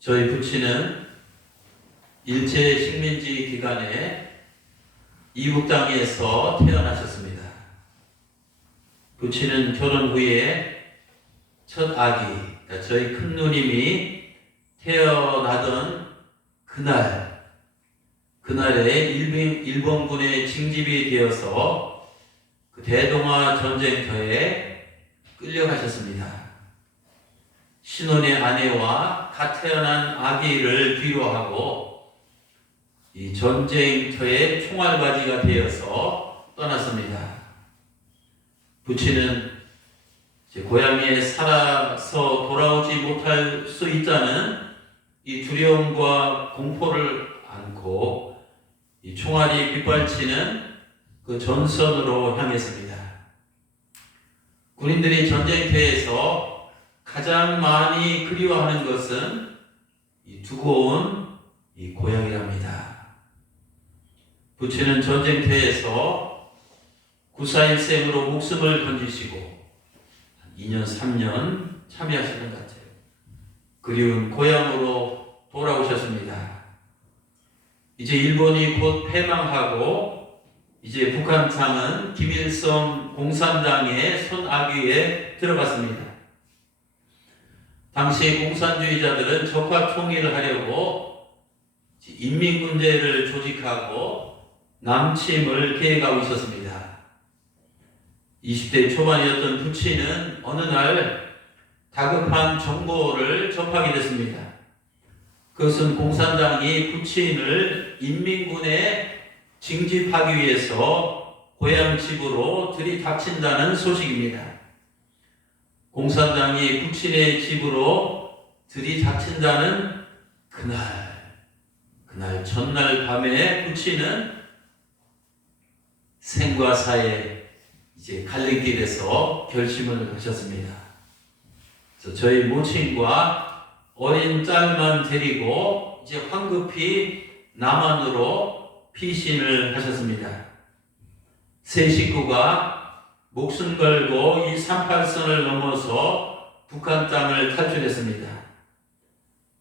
저희 부친은 일제 식민지 기간에 이북 땅에서 태어나셨습니다. 부친은 결혼 후에 첫 아기, 그러니까 저희 큰 누님이 태어나던 그날에 일본군에 징집이 되어서 그 대동아 전쟁터에 끌려가셨습니다. 신혼의 아내와 갓 태어난 아기를 뒤로하고 이 전쟁터의 총알바지가 되어서 떠났습니다. 부친은 고향에 살아서 돌아오지 못할 수 있다는 이 두려움과 공포를 안고 이 총알이 빗발치는 그 전선으로 향했습니다. 군인들이 전쟁터에서 가장 많이 그리워하는 것은 이 두고 온 이 고향이랍니다. 부친은 전쟁터에서 9.4.1생으로 목숨을 건지시고 2년, 3년 참여하시는 것 같아요. 그리운 고향으로 돌아오셨습니다. 이제 일본이 곧 패망하고 이제 북한 땅은 김일성 공산당의 손아귀에 들어갔습니다. 당시 공산주의자들은 적화 통일을 하려고 인민군대를 조직하고 남침을 계획하고 있었습니다. 20대 초반이었던 부친은 어느 날 다급한 정보를 접하게 됐습니다. 그것은 공산당이 부친을 인민군에 징집하기 위해서 고향 집으로 들이닥친다는 소식입니다. 공산당이 부친의 집으로 들이닥친다는 그날 전날 밤에 부친은 생과 사의 이제 갈림길에서 결심을 하셨습니다. 저희 모친과 어린 딸만 데리고 이제 황급히 남한으로 피신을 하셨습니다. 세 식구가 목숨 걸고 이 38선을 넘어서 북한 땅을 탈출했습니다.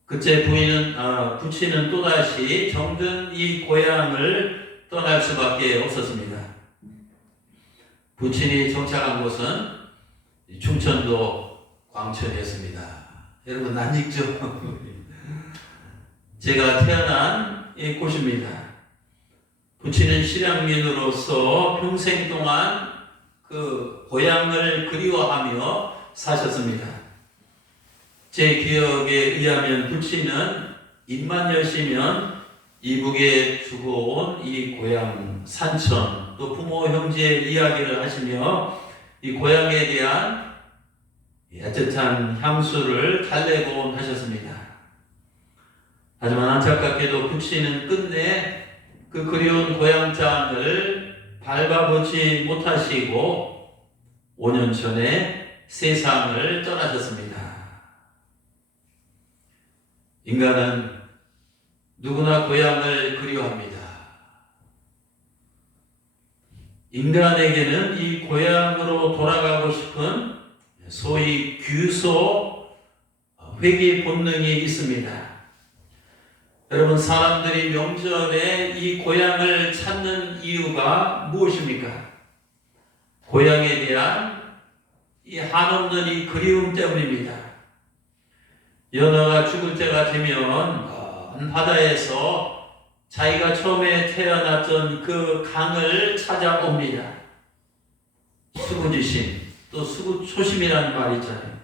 그때 부친은 또다시 정든 이 고향을 떠날 수밖에 없었습니다. 부친이 정착한 곳은 충청도 광천이었습니다. 여러분 낯익죠? 제가 태어난 이 곳입니다. 부친은 실향민으로서 평생 동안 그 고향을 그리워하며 사셨습니다. 제 기억에 의하면 부친은 입만 여시면 이북에 두고 온 이 고향 산천 또 부모 형제 이야기를 하시며 이 고향에 대한 애틋한 향수를 달래곤 하셨습니다. 하지만 안타깝게도 부친은 끝내 그 그리운 고향 땅을 밟아보지 못하시고 5년 전에 세상을 떠나셨습니다. 인간은 누구나 고향을 그리워합니다. 인간에게는 이 고향으로 돌아가고 싶은 소위 귀소 회귀 본능이 있습니다. 여러분, 사람들이 명절에 이 고향을 찾는 이유가 무엇입니까? 고향에 대한 이 한없는 이 그리움 때문입니다. 연어가 죽을 때가 되면 바다에서 자기가 처음에 태어났던 그 강을 찾아옵니다. 수구지심, 또 수구초심이라는 말이 있잖아요.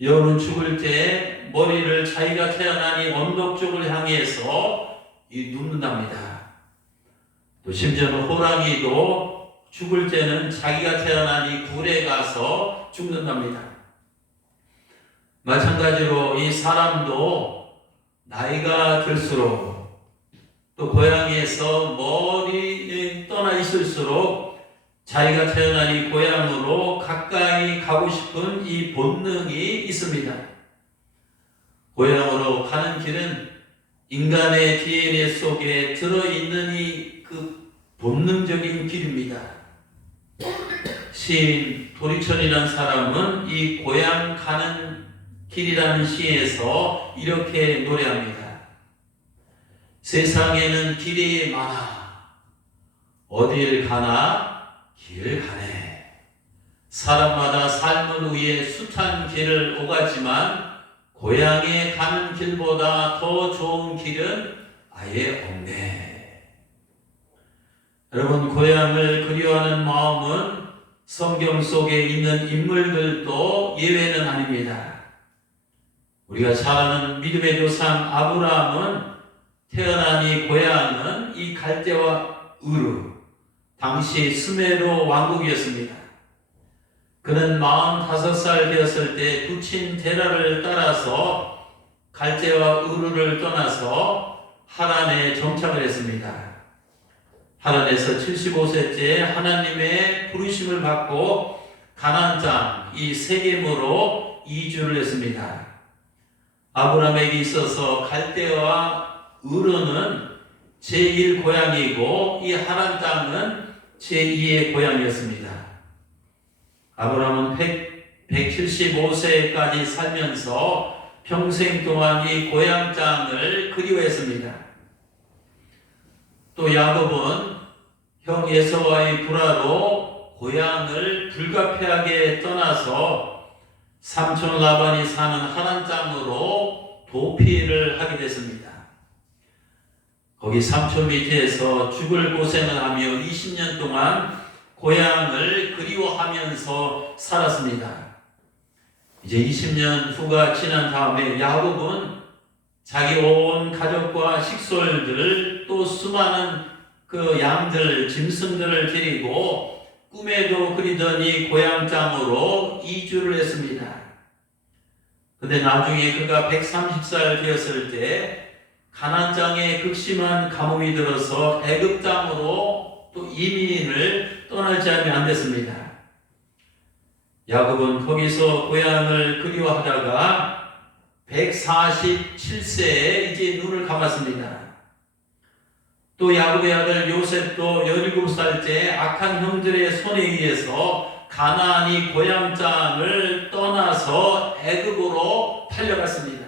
여우는 죽을 때 머리를 자기가 태어난 이 언덕 쪽을 향해서 눕는답니다. 또 심지어는 호랑이도 죽을 때는 자기가 태어난 이 굴에 가서 죽는답니다. 마찬가지로 이 사람도 나이가 들수록 또 고향에서 멀리 떠나 있을수록 자기가 태어난 이 고향으로 가까이 가고 싶은 이 본능이 있습니다. 고향으로 가는 길은 인간의 DNA 속에 들어있는 이 그 본능적인 길입니다. 시인 도리천이라는 사람은 이 고향 가는 길이라는 시에서 이렇게 노래합니다. 세상에는 길이 많아 어딜 가나 길 가네. 사람마다 삶을 위해 숱한 길을 오가지만 고향에 가는 길보다 더 좋은 길은 아예 없네. 여러분, 고향을 그리워하는 마음은 성경 속에 있는 인물들도 예외는 아닙니다. 우리가 잘 아는 믿음의 조상 아브라함은 태어난 이 고향은 이 갈대와 우르, 당시 스메로 왕국이었습니다. 그는 45살 되었을 때 부친 데라를 따라서 갈대와 우르를 떠나서 하란에 정착을 했습니다. 하란에서 75세째 하나님의 부르심을 받고 가나안 땅, 이 세겜으로 이주를 했습니다. 아브라함에게 있어서 갈대와 우르는 제1 고향이고 이 하란 땅은 제2의 고향이었습니다. 아브라함은 175세까지 살면서 평생 동안 이 고향 땅을 그리워했습니다. 또 야곱은 형 에서와의 불화로 고향을 불가피하게 떠나서 삼촌 라반이 사는 하란 땅으로 도피를 하게 됐습니다. 거기 삼촌 밑에서 죽을 고생을 하며 20년 동안 고향을 그리워하면서 살았습니다. 이제 20년 후가 지난 다음에 야곱은 자기 온 가족과 식솔들 또 수많은 그 양들, 짐승들을 데리고 꿈에도 그리던 이 고향 땅으로 이주를 했습니다. 근데 나중에 그가 130살 되었을 때 가나안 땅에 극심한 가뭄이 들어서 애굽 땅으로 또 이민을 떠나지 않으면 안 됐습니다. 야곱은 거기서 고향을 그리워하다가 147세에 이제 눈을 감았습니다. 또 야곱의 아들 요셉도 17살 때 악한 형들의 손에 의해서 가나안이 고향 땅을 떠나서 애굽으로 팔려갔습니다.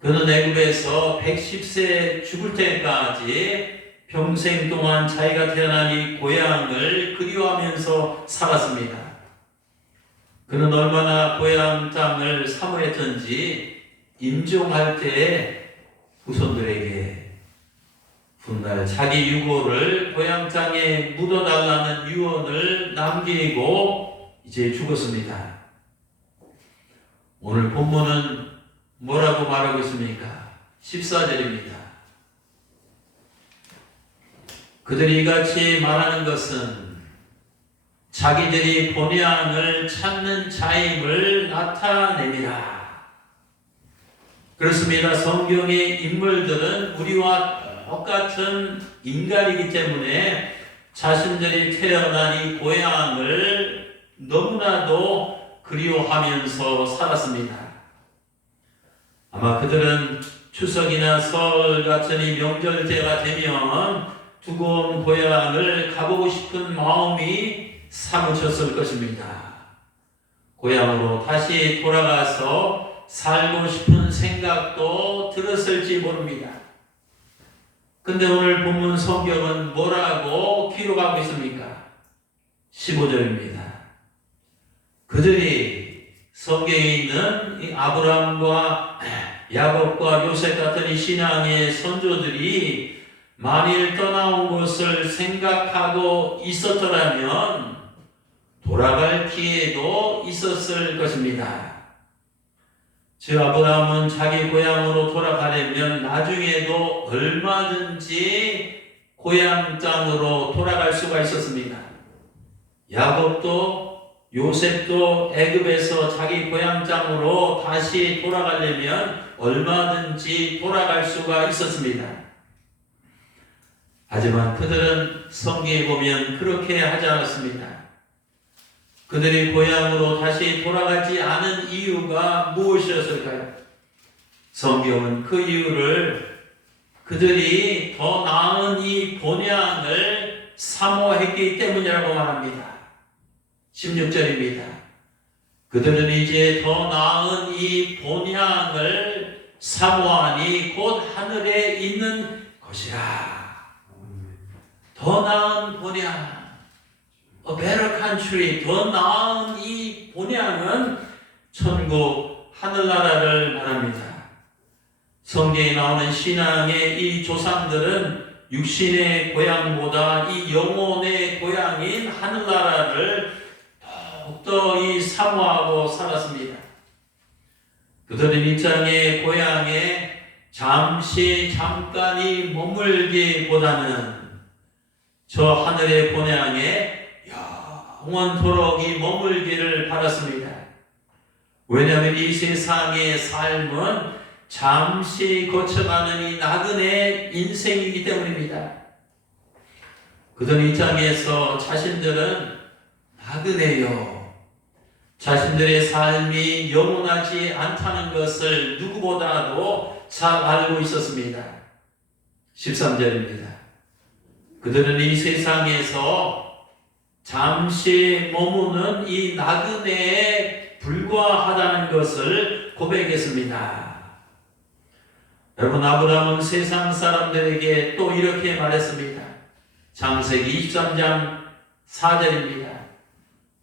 그는 애굽에서 110세 죽을 때까지 평생 동안 자기가 태어난 이 고향을 그리워하면서 살았습니다. 그는 얼마나 고향 땅을 사모했던지 임종할 때에 후손들에게 훗날 자기 유고를 고향 땅에 묻어달라는 유언을 남기고 이제 죽었습니다. 오늘 본문은 뭐라고 말하고 있습니까? 14절입니다. 그들이 이같이 말하는 것은 자기들이 본향을 찾는 자임을 나타냅니다. 그렇습니다. 성경의 인물들은 우리와 똑같은 인간이기 때문에 자신들이 태어난 이 고향을 너무나도 그리워하면서 살았습니다. 아마 그들은 추석이나 설 같은 이 명절 때가 되면 두고 온 고향을 가보고 싶은 마음이 사무쳤을 것입니다. 고향으로 다시 돌아가서 살고 싶은 생각도 들었을지 모릅니다. 근데 오늘 본문 성경은 뭐라고 기록하고 있습니까? 15절입니다. 그들이 성경에 있는 이 아브라함과 야곱과 요셉 같은 이 신앙의 선조들이 만일 떠나온 것을 생각하고 있었더라면 돌아갈 기회도 있었을 것입니다. 즉 아브라함은 자기 고향으로 돌아가려면 나중에도 얼마든지 고향 땅으로 돌아갈 수가 있었습니다. 야곱도 요셉도 애굽에서 자기 고향 땅으로 다시 돌아가려면 얼마든지 돌아갈 수가 있었습니다. 하지만 그들은 성경에 보면 그렇게 하지 않았습니다. 그들이 고향으로 다시 돌아가지 않은 이유가 무엇이었을까요? 성경은 그 이유를 그들이 더 나은 이 본향을 사모했기 때문이라고 말합니다. 16절입니다. 그들은 이제 더 나은 이 본향을 사모하니 곧 하늘에 있는 것이라. 더 나은 본향, a better country, 더 나은 이 본향은 천국 하늘나라를 말합니다. 성경에 나오는 신앙의 이 조상들은 육신의 고향보다 이 영혼의 고향인 하늘나라를 더욱더 사모하고 살았습니다. 그들은 이 땅의 고향에 잠깐이 머물기보다는 저 하늘의 본향에 영원토록 머물기를 바랐습니다. 왜냐하면 이 세상의 삶은 잠시 거쳐가는 이 나그네 인생이기 때문입니다. 그들은 이 땅에서 자신들은 나그네요, 자신들의 삶이 영원하지 않다는 것을 누구보다도 잘 알고 있었습니다. 13절입니다. 그들은 이 세상에서 잠시 머무는 이 나그네에 불과하다는 것을 고백했습니다. 여러분, 아브라함은 세상 사람들에게 또 이렇게 말했습니다. 창세기 23장 4절입니다.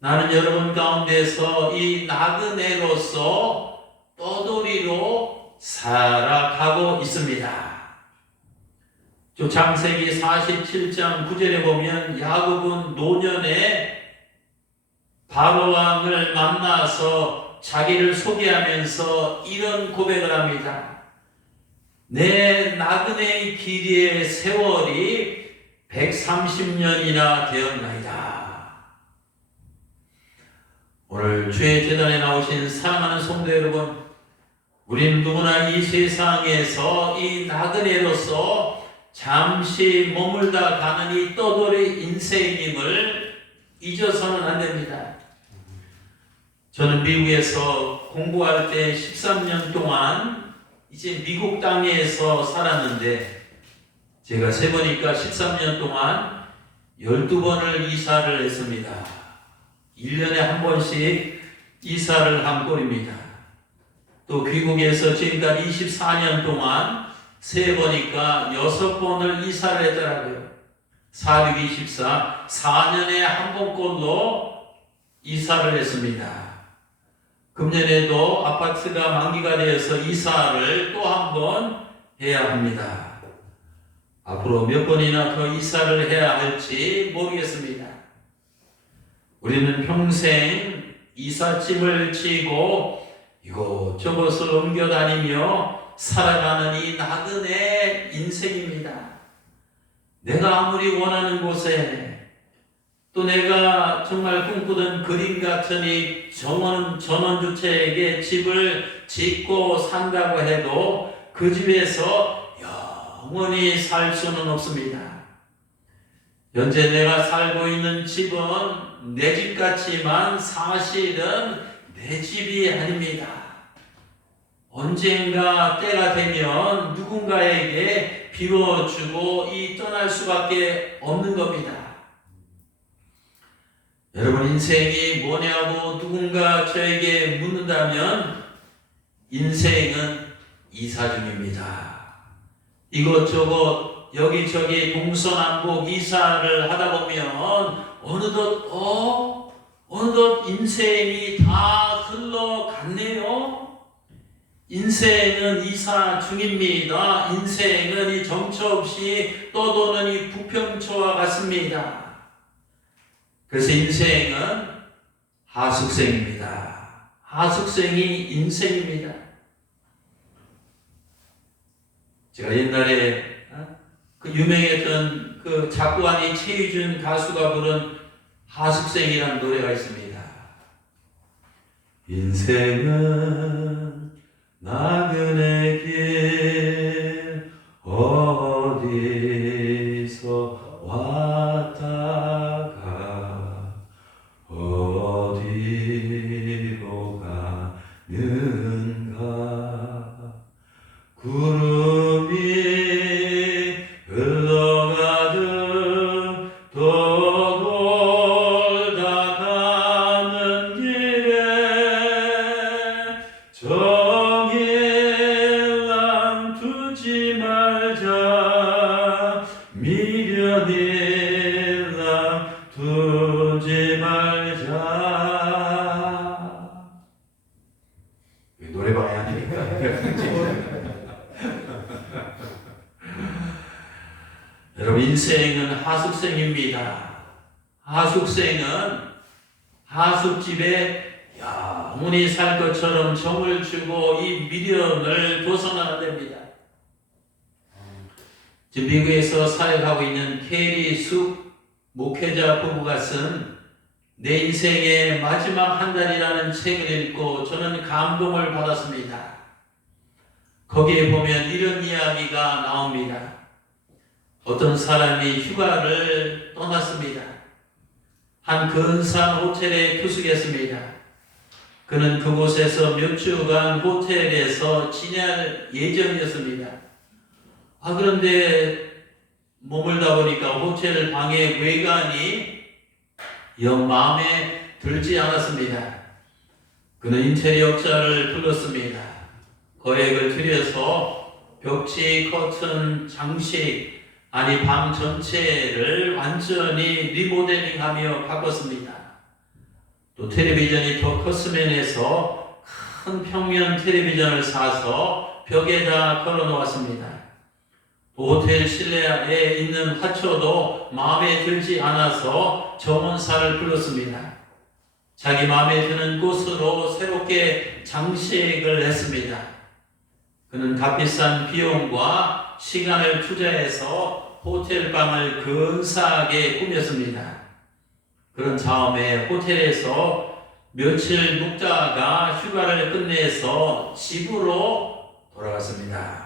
나는 여러분 가운데서 이 나그네로서 떠돌이로 살아가고 있습니다. 또 창세기 47장 9절에 보면 야곱은 노년에 바로왕을 만나서 자기를 소개하면서 이런 고백을 합니다. 내 나그네의 길이의 세월이 130년이나 되었나이다. 오늘 주의 제단에 나오신 사랑하는 성도 여러분, 우리는 누구나 이 세상에서 이 나그네로서 잠시 머물다 가는 이 떠돌이 인생임을 잊어서는 안 됩니다. 저는 미국에서 공부할 때 13년 동안 이제 미국 땅에서 살았는데, 제가 세보니까 13년 동안 12번을 이사를 했습니다. 1년에 한 번씩 이사를 한 꼴입니다. 또 귀국에서 지금까지 24년 동안 세보니까 6번을 이사를 했더라고요. 4, 6, 24, 4년에 한 번꼴로 이사를 했습니다. 금년에도 아파트가 만기가 되어서 이사를 또 한 번 해야 합니다. 앞으로 몇 번이나 더 이사를 해야 할지 모르겠습니다. 우리는 평생 이삿짐을 지고 이곳저곳을 옮겨 다니며 살아가는 이 나그네 인생입니다. 내가 아무리 원하는 곳에, 또 내가 정말 꿈꾸던 그림 같은 이 전원주택에 집을 짓고 산다고 해도 그 집에서 영원히 살 수는 없습니다. 현재 내가 살고 있는 집은 내 집 같지만 사실은 내 집이 아닙니다. 언젠가 때가 되면 누군가에게 비워주고 떠날 수밖에 없는 겁니다. 여러분, 인생이 뭐냐고 누군가 저에게 묻는다면 인생은 이사 중입니다. 이것저것 여기저기 동서남북 이사를 하다 보면 어느덧 인생이 다 흘러갔네요. 인생은 이사 중입니다. 인생은 정처 없이 떠도는 이 부평초와 같습니다. 그래서 인생은 하숙생입니다. 하숙생이 인생입니다. 제가 옛날에 그 유명했던 그 작곡가인 최유준 가수가 부른 하숙생이라는 노래가 있습니다. 인생은 나그네 길 어디서 왔다가 어디로 가는가. 구름이 흘러가듯 떠돌다 가는 길에 해봐야 하니까. 여러분, 인생은 하숙생입니다. 하숙생은 하숙집에 영원히 살 것처럼 정을 주고 이 미련을 벗어나야 됩니다. 지금 미국에서 사역하고 있는 캐리 숙 목회자 부부가 쓴 내 인생의 마지막 한 달이라는 책을 읽고 저는 감동을 받았습니다. 거기에 보면 이런 이야기가 나옵니다. 어떤 사람이 휴가를 떠났습니다. 한 근사한 호텔에 투숙했습니다. 그는 그곳에서 몇 주간 호텔에서 지낼 예정이었습니다. 그런데 머물다 보니까 호텔 방의 외관이 영 마음에 들지 않았습니다. 그는 인테리어업자를 불렀습니다. 거액을 들여서 벽지, 커튼, 장식, 방 전체를 완전히 리모델링하며 바꿨습니다. 또 텔레비전이 더 컸으면 해서 큰 평면 텔레비전을 사서 벽에다 걸어 놓았습니다. 호텔 실내에 있는 화초도 마음에 들지 않아서 정원사를 불렀습니다. 자기 마음에 드는 꽃으로 새롭게 장식을 했습니다. 그는 값비싼 비용과 시간을 투자해서 호텔방을 근사하게 꾸몄습니다. 그런 다음에 호텔에서 며칠 묵다가 휴가를 끝내서 집으로 돌아갔습니다.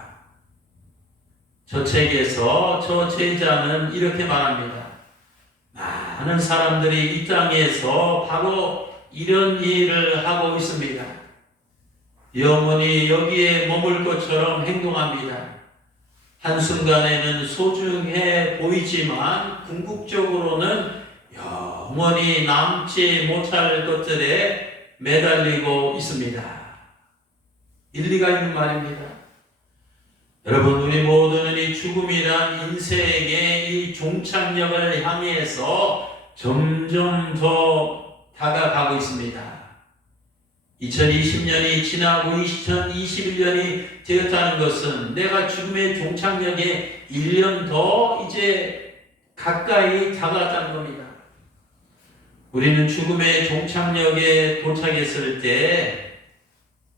저 책에서 저 제자는 이렇게 말합니다. 많은 사람들이 이 땅에서 바로 이런 일을 하고 있습니다. 영원히 여기에 머물 것처럼 행동합니다. 한순간에는 소중해 보이지만 궁극적으로는 영원히 남지 못할 것들에 매달리고 있습니다. 일리가 있는 말입니다. 여러분, 우리 모두는 이 죽음이란 인생의 이 종착역을 향해서 점점 더 다가가고 있습니다. 2020년이 지나고 2021년이 되었다는 것은 내가 죽음의 종착역에 1년 더 이제 가까이 다가갔다는 겁니다. 우리는 죽음의 종착역에 도착했을 때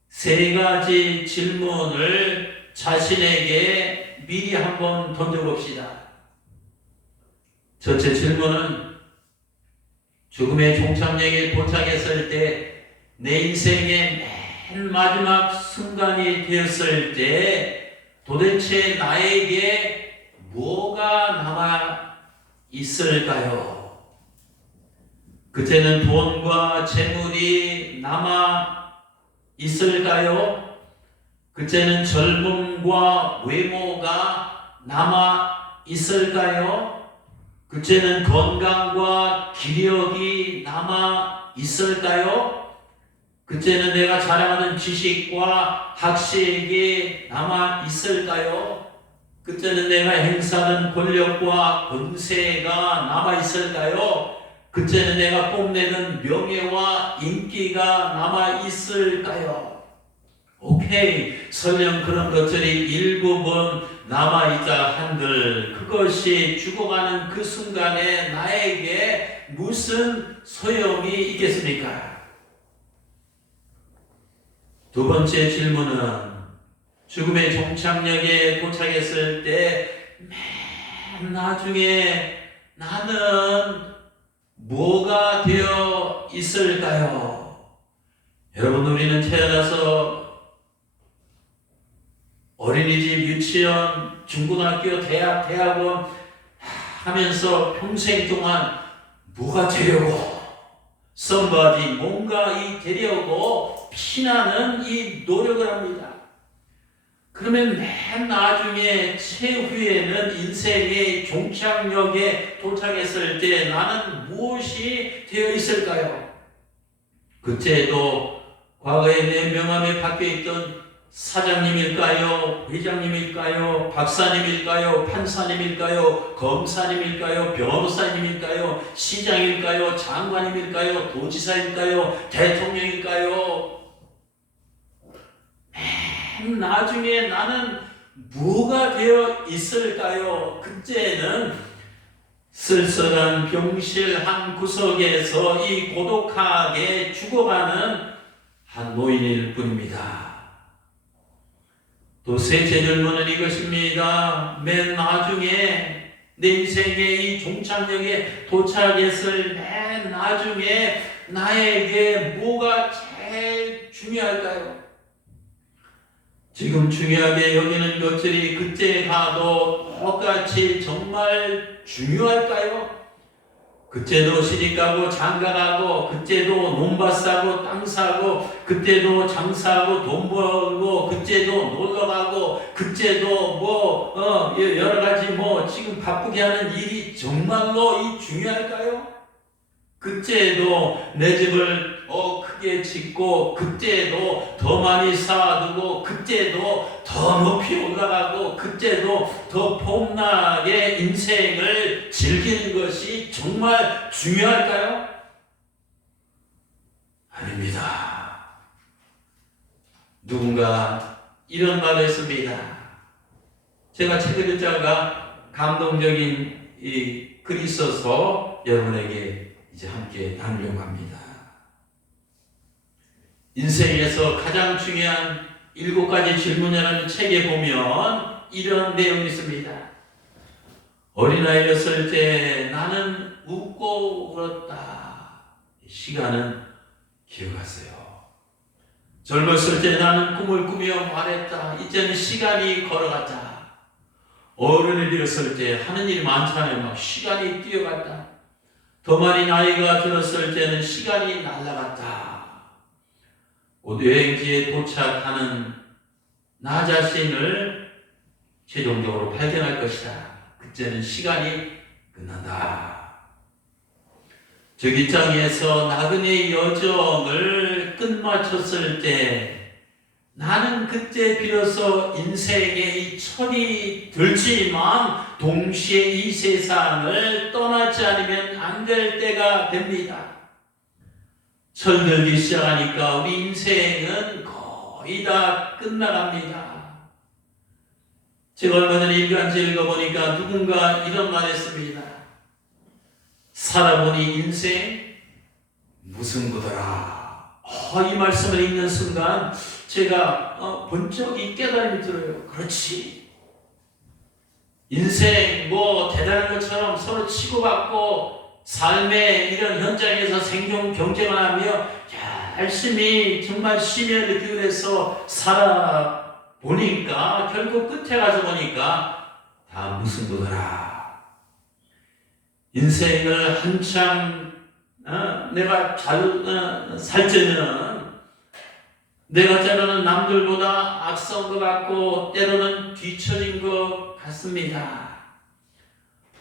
세 가지 질문을 자신에게 미리 한번 던져봅시다. 첫째 질문은 죽음의 종착역에 도착했을 때 내 인생의 맨 마지막 순간이 되었을 때 도대체 나에게 뭐가 남아 있을까요? 그때는 돈과 재물이 남아 있을까요? 그때는 젊음과 외모가 남아 있을까요? 그때는 건강과 기력이 남아 있을까요? 그때는 내가 자랑하는 지식과 학식이 남아 있을까요? 그때는 내가 행사하는 권력과 권세가 남아 있을까요? 그때는 내가 뽐내는 명예와 인기가 남아 있을까요? 오케이, 설령 그런 것들이 일부분 남아있다 한들 그것이 죽어가는 그 순간에 나에게 무슨 소용이 있겠습니까? 두 번째 질문은 죽음의 종착역에 도착했을 때 맨 나중에 나는 뭐가 되어 있을까요? 여러분, 우리는 태어나서 어린이집, 유치원, 중고등학교, 대학, 대학원 하면서 평생 동안 뭐가 되려고 somebody 뭔가 되려고 피나는 이 노력을 합니다. 그러면 맨 나중에 최후에는 인생의 종착역에 도착했을 때 나는 무엇이 되어 있을까요? 그때도 과거에 내 명함에 박혀있던 사장님일까요? 회장님일까요? 박사님일까요? 판사님일까요? 검사님일까요? 변호사님일까요? 시장일까요? 장관님일까요? 도지사일까요? 대통령일까요? 맨 나중에 나는 뭐가 되어 있을까요? 그때는 쓸쓸한 병실 한 구석에서 이 고독하게 죽어가는 한 노인일 뿐입니다. 또 셋째 질문은 이것입니다. 맨 나중에 내 인생의 이 종착역에 도착했을 맨 나중에 나에게 뭐가 제일 중요할까요? 지금 중요하게 여기는 것들이 그때 가도 똑같이 정말 중요할까요? 그때도 시집가고 장가가고 그때도 논밭 사고 땅 사고 그때도 장사하고 돈 벌고 그때도 놀러가고 그때도 여러 가지 지금 바쁘게 하는 일이 정말로 이 중요할까요? 그때도 내 집을 크게 짓고 그때도 더 많이 쌓아두고 그때도 더 높이 올라가고 그때도 더 폼나게 인생을 즐기는 것이 정말 중요할까요? 아닙니다. 누군가 이런 말을 했습니다. 제가 책 읽자가 감동적인 이 글이 있어서 여러분에게 이제 함께 나누려고 합니다. 인생에서 가장 중요한 7가지 질문이라는 책에 보면 이런 내용이 있습니다. 어린아이였을 때 나는 웃고 울었다. 시간은 기억하세요. 젊었을 때 나는 꿈을 꾸며 말했다. 이제는 시간이 걸어갔다. 어른이 되었을 때 하는 일이 많잖아요. 막 시간이 뛰어갔다. 더 많이 나이가 들었을 때는 시간이 날아갔다. 곧 여행지에 도착하는 나 자신을 최종적으로 발견할 것이다. 그때는 시간이 끝난다. 저 깃장에서 나그네의 여정을 끝마쳤을 때 나는 그때 비로소 인생의 이 철이 들지만 동시에 이 세상을 떠나지 않으면 안 될 때가 됩니다. 철들기 시작하니까 우리 인생은 거의 다 끝나갑니다. 제가 얼마 전에 일간지 읽어보니까 누군가 이런 말 했습니다. 살아보니 인생 무슨 거더라. 이 말씀을 읽는 순간 제가 번쩍 이 깨달음이 들어요. 그렇지. 인생 대단한 것처럼 서로 치고받고 삶의 이런 현장에서 생존 경쟁을 하며 열심히 정말 심혈을 기울여서 살아보니까 결국 끝에 가서 보니까 다 무슨 거더라. 인생을 한참 내가 잘 살 때는 내가 때로는 남들보다 앞선 것 같고 때로는 뒤처진 것 같습니다.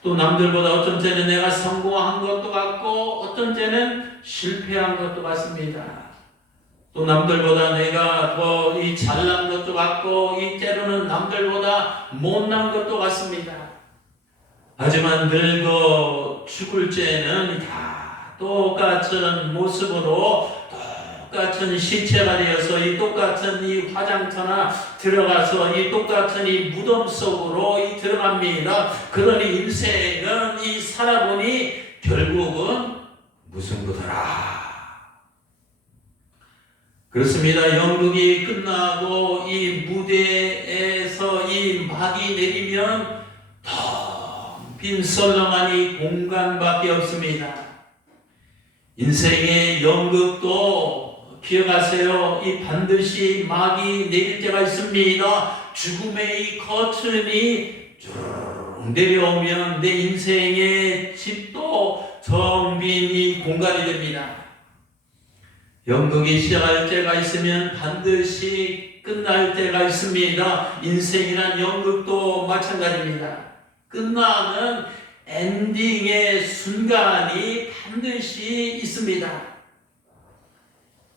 또 남들보다 어떤 때는 내가 성공한 것도 같고 어떤 때는 실패한 것도 같습니다. 또 남들보다 내가 더 잘난 것도 같고 이 때로는 남들보다 못난 것도 같습니다. 하지만 늙어 죽을 때는 다 똑같은 모습으로 똑같은 시체가 되어서 이 똑같은 이 화장터나 들어가서 이 똑같은 이 무덤 속으로 들어갑니다. 그러니 인생은 이 살아보니 결국은 무슨 거더라. 그렇습니다. 연극이 끝나고 이 무대에서 이 막이 내리면 텅 빈 썰렁한 이 공간밖에 없습니다. 인생의 연극도 기억하세요. 이 반드시 막이 내릴 때가 있습니다. 죽음의 이 커튼이 쭉 내려오면 내 인생의 집도 텅 빈 이 공간이 됩니다. 연극이 시작할 때가 있으면 반드시 끝날 때가 있습니다. 인생이란 연극도 마찬가지입니다. 끝나는 엔딩의 순간이 반드시 있습니다.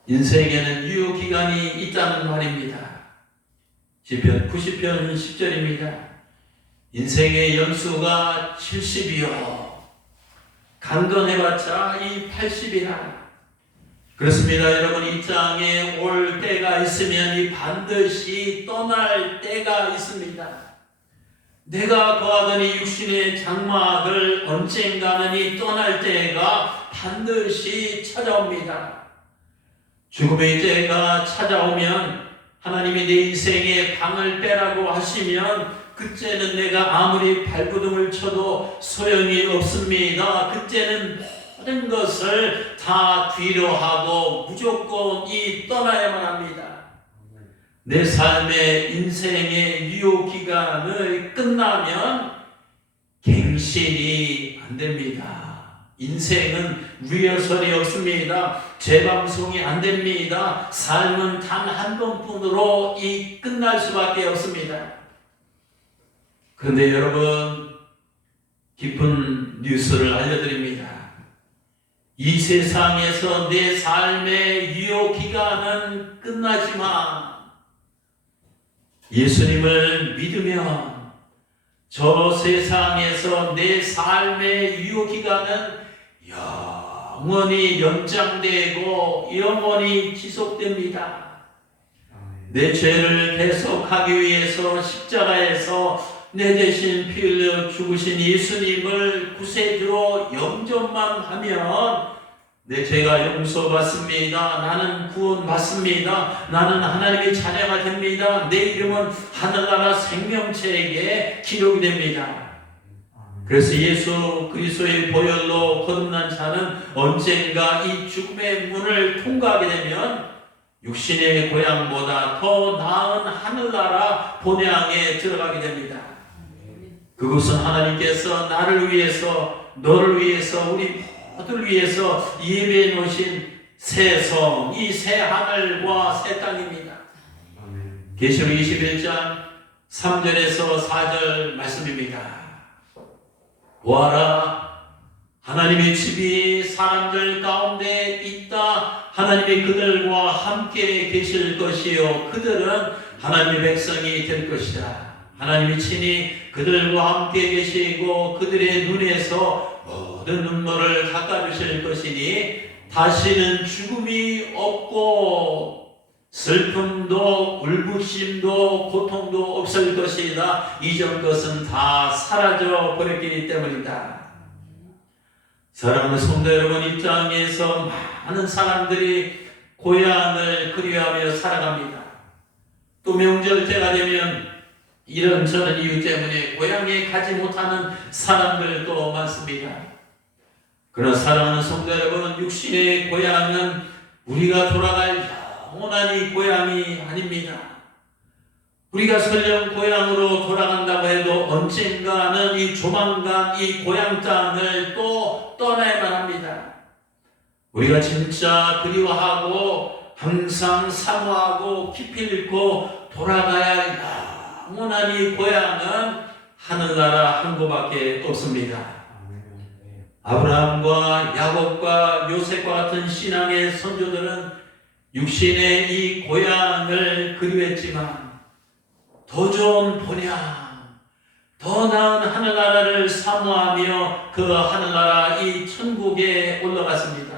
인생에는 유효기간이 있다는 말입니다. 시편 90편 10절입니다. 인생의 연수가 70이요. 강건해봤자 이 80이라. 그렇습니다. 여러분, 이 땅에 올 때가 있으면 이 반드시 떠날 때가 있습니다. 내가 거하던 이 육신의 장막을 언젠가는 이 떠날 때가 반드시 찾아옵니다. 죽음의 때가 찾아오면 하나님이 내 인생에 방을 빼라고 하시면 그때는 내가 아무리 발버둥을 쳐도 소용이 없습니다. 그때는 모든 것을 다 뒤로 하고 무조건 떠나야만 합니다. 내 삶의 인생의 유효기간이 끝나면 갱신이 안 됩니다. 인생은 리허설이 없습니다. 재방송이 안 됩니다. 삶은 단 한 번뿐으로 끝날 수밖에 없습니다. 그런데 여러분, 기쁜 뉴스를 알려드립니다. 이 세상에서 내 삶의 유효기간은 끝나지만 예수님을 믿으면 저 세상에서 내 삶의 유효기간은 영원히 연장되고 영원히 지속됩니다. 내 죄를 대속하기 위해서 십자가에서 내 대신 피 흘려 죽으신 예수님을 구세주로 영접만 하면 내 죄가 용서받습니다. 나는 구원받습니다. 나는 하나님의 자녀가 됩니다. 내 이름은 하늘나라 생명책에 기록이 됩니다. 그래서 예수 그리스도의 보혈로 거듭난 자는 언젠가 이 죽음의 문을 통과하게 되면 육신의 고향보다 더 나은 하늘나라 본향에 들어가게 됩니다. 그것은 하나님께서 나를 위해서, 너를 위해서, 우리 모두를 위해서 예배해 놓으신 새 성, 이 새 하늘과 새 땅입니다. 계시록 21장 3절에서 4절 말씀입니다. 보아라, 하나님의 집이 사람들 가운데 있다. 하나님이 그들과 함께 계실 것이요, 그들은 하나님의 백성이 될 것이다. 하나님이 친히 그들과 함께 계시고 그들의 눈에서 모든 눈물을 닦아주실 것이니 다시는 죽음이 없고 슬픔도 울부심도 고통도 없을 것이다. 이전 것은 다 사라져 버렸기 때문이다. 사랑하는 성도 여러분, 이 땅에서 많은 사람들이 고향을 그리워하며 살아갑니다. 또 명절 때가 되면 이런저런 이유 때문에 고향에 가지 못하는 사람들도 많습니다. 그러나 사랑하는 성도 여러분, 육신의 고향은 우리가 돌아갈 영원한 이 고향이 아닙니다. 우리가 설령 고향으로 돌아간다고 해도 언젠가는 이 조만간 이 고향 땅을 또 떠나야만 합니다. 우리가 진짜 그리워하고 항상 사모하고 깊이 읽고 돌아가야 할 영원한 이 고향은 하늘나라 한 곳밖에 없습니다. 아브라함과 야곱과 요셉과 같은 신앙의 선조들은 육신의 이 고향을 그리워했지만 더 좋은 본향, 더 나은 하늘나라를 사모하며 그 하늘나라 이 천국에 올라갔습니다.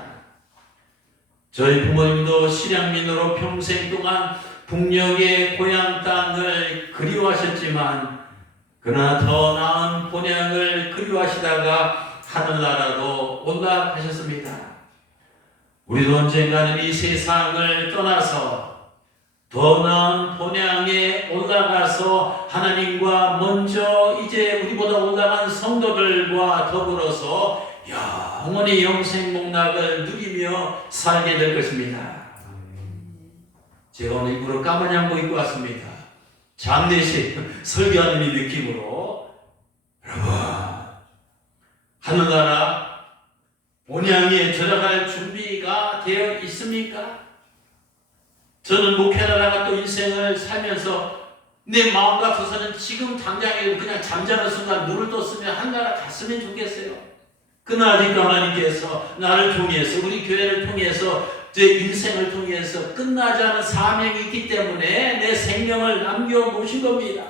저희 부모님도 실향민으로 평생 동안 북녘의 고향 땅을 그리워하셨지만 그러나 더 나은 본향을 그리워하시다가 하늘나라로 올라가셨습니다. 우리도 언젠가는 이 세상을 떠나서 더 나은 본향에 올라가서 하나님과 먼저 이제 우리보다 올라간 성도들과 더불어서 영원히 영생 복락을 누리며 살게 될 것입니다. 제가 오늘 일부러 까만 양복 입고 왔습니다. 장례식 설교하는 이 느낌으로. 여러분, 하늘나라 본향에 들어갈 준비가 되어 있습니까? 저는 목회자라가 또 인생을 살면서 내 마음 같아서는 지금 당장에 그냥 잠자는 순간 눈을 떴으면 하늘나라 갔으면 좋겠어요. 그러나 아직도 하나님께서 나를 통해서, 우리 교회를 통해서, 제 인생을 통해서 끝나지 않은 사명이 있기 때문에 내 생명을 남겨놓으신 겁니다.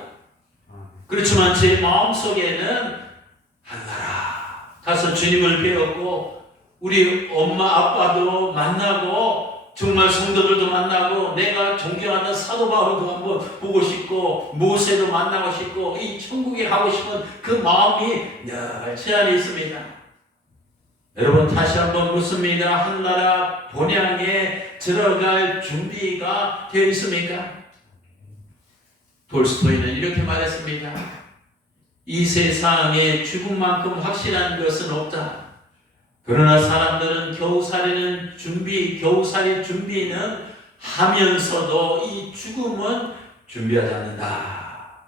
그렇지만 제 마음속에는 하늘나라 가서 주님을 배웠고 우리 엄마 아빠도 만나고 정말 성도들도 만나고 내가 존경하는 사도 바울도 한번 보고 싶고 모세도 만나고 싶고 이 천국에 가고 싶은 그 마음이 늘 제 안에 있습니다. 여러분 다시 한번 묻습니다. 한나라 본향에 들어갈 준비가 되어 있습니까? 돌스토이는 이렇게 말했습니다. 이 세상에 죽음만큼 확실한 것은 없다. 그러나 사람들은 겨우살이 준비는 하면서도 이 죽음은 준비하지 않는다.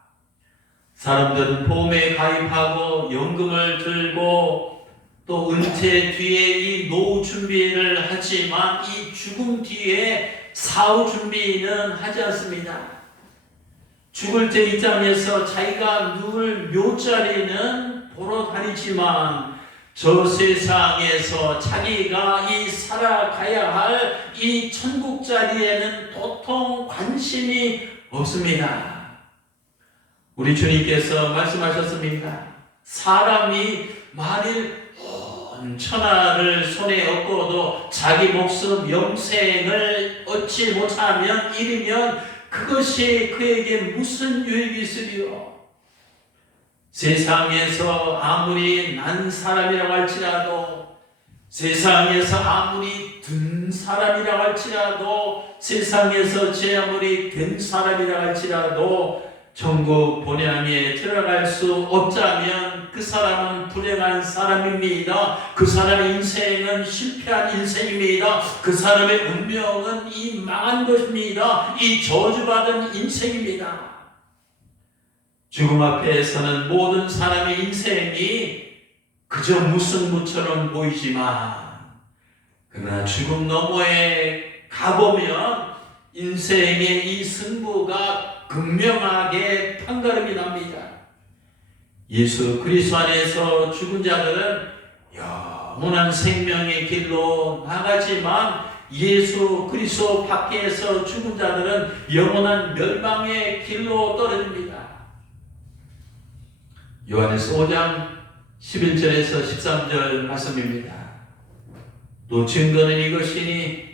사람들은 보험에 가입하고 연금을 들고 또 은퇴 뒤에 이 노후 준비를 하지만 이 죽음 뒤에 사후 준비는 하지 않습니다. 죽을 때 이 땅에서 자기가 누울 묘자리는 보러 다니지만 저 세상에서 자기가 이 살아가야 할 이 천국 자리에는 도통 관심이 없습니다. 우리 주님께서 말씀하셨습니다. 사람이 만일 온 천하를 손에 얻고도 자기 목숨 영생을 얻지 못하면 이르면 그것이 그에게 무슨 유익이 있으리요? 세상에서 아무리 난 사람이라고 할지라도 세상에서 아무리 든 사람이라고 할지라도 세상에서 제 아무리 된 사람이라고 할지라도 천국 본향에 들어갈 수 없다면 그 사람은 불행한 사람입니다. 그 사람의 인생은 실패한 인생입니다. 그 사람의 운명은 이 망한 것입니다. 이 저주받은 인생입니다. 죽음 앞에서는 모든 사람의 인생이 그저 무슨 무처럼 보이지만 그러나 죽음 너머에 가보면 인생의 이 승부가 극명하게 판가름이 납니다. 예수 그리스도 안에서 죽은 자들은 영원한 생명의 길로 나가지만 예수 그리스도 밖에서 죽은 자들은 영원한 멸망의 길로 떨어집니다. 요한에서 5장 11절에서 13절 말씀입니다. 또 증거는 이것이니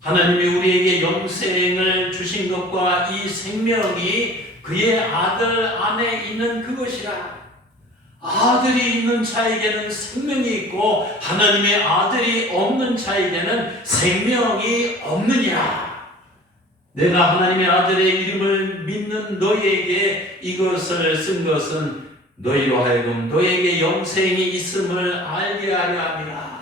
하나님이 우리에게 영생을 주신 것과 이 생명이 그의 아들 안에 있는 그것이라. 아들이 있는 자에게는 생명이 있고 하나님의 아들이 없는 자에게는 생명이 없느니라. 내가 하나님의 아들의 이름을 믿는 너희에게 이것을 쓴 것은 너희로 하여금 너희에게 영생이 있음을 알게 하려 함이라.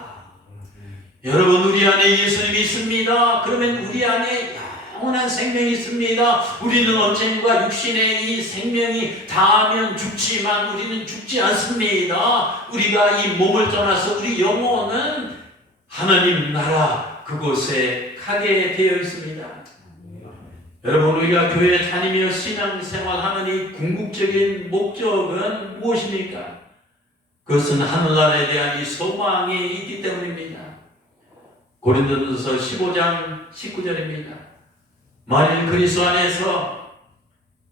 여러분 우리 안에 예수님이 있습니다. 그러면 우리 안에 영원한 생명이 있습니다. 우리는 언젠가 육신의 이 생명이 닿으면 죽지만 우리는 죽지 않습니다. 우리가 이 몸을 떠나서 우리 영혼은 하나님 나라 그곳에 가게 되어 있습니다. 여러분 우리가 교회 다니며 신앙생활하는 이 궁극적인 목적은 무엇입니까? 그것은 하늘나라에 대한 이 소망이 있기 때문입니다. 고린도전서 15장 19절입니다. 만일 그리스도 안에서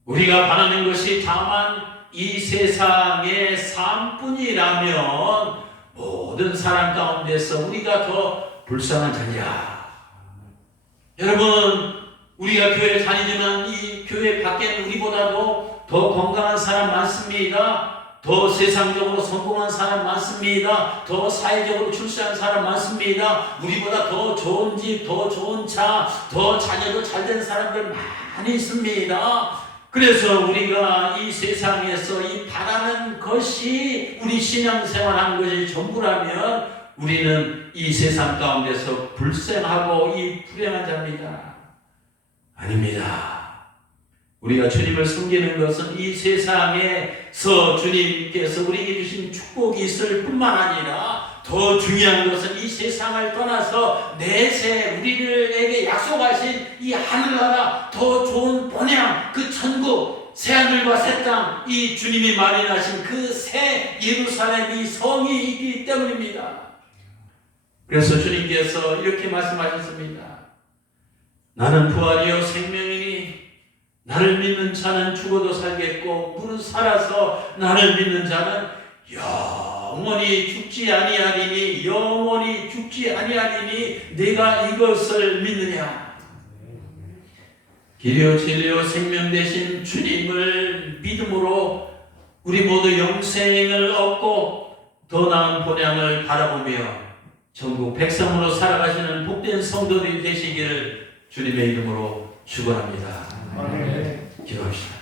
우리가 바라는 것이 다만 이 세상의 삶뿐이라면 모든 사람 가운데서 우리가 더 불쌍한 자냐. 여러분 우리가 교회 다니지만 이 교회 밖에는 우리보다도 더 건강한 사람 많습니다. 더 세상적으로 성공한 사람 많습니다. 더 사회적으로 출세한 사람 많습니다. 우리보다 더 좋은 집, 더 좋은 차, 더 자녀도 잘된 사람들 많이 있습니다. 그래서 우리가 이 세상에서 이 바라는 것이 우리 신앙생활하는 것이 전부라면 우리는 이 세상 가운데서 불쌍하고 이 불행한 자입니다. 아닙니다. 우리가 주님을 섬기는 것은 이 세상에서 주님께서 우리에게 주신 축복이 있을 뿐만 아니라 더 중요한 것은 이 세상을 떠나서 내세 우리에게 약속하신 이 하늘나라 더 좋은 본향 그 천국 새하늘과 새 땅 이 주님이 마련하신 그 새 예루살렘 이 성이 있기 때문입니다. 그래서 주님께서 이렇게 말씀하셨습니다. 나는 부활이요 생명이니 나를 믿는 자는 죽어도 살겠고 무릇 살아서 나를 믿는 자는 영원히 죽지 아니하리니 영원히 죽지 죽지 아니하리니 내가 이것을 믿느냐. 길이요 진리요 생명 되신 주님을 믿음으로 우리 모두 영생을 얻고 더 나은 본향을 바라보며 전국 백성으로 살아가시는 복된 성도들이 되시기를 주님의 이름으로 축원합니다. 기도합시다.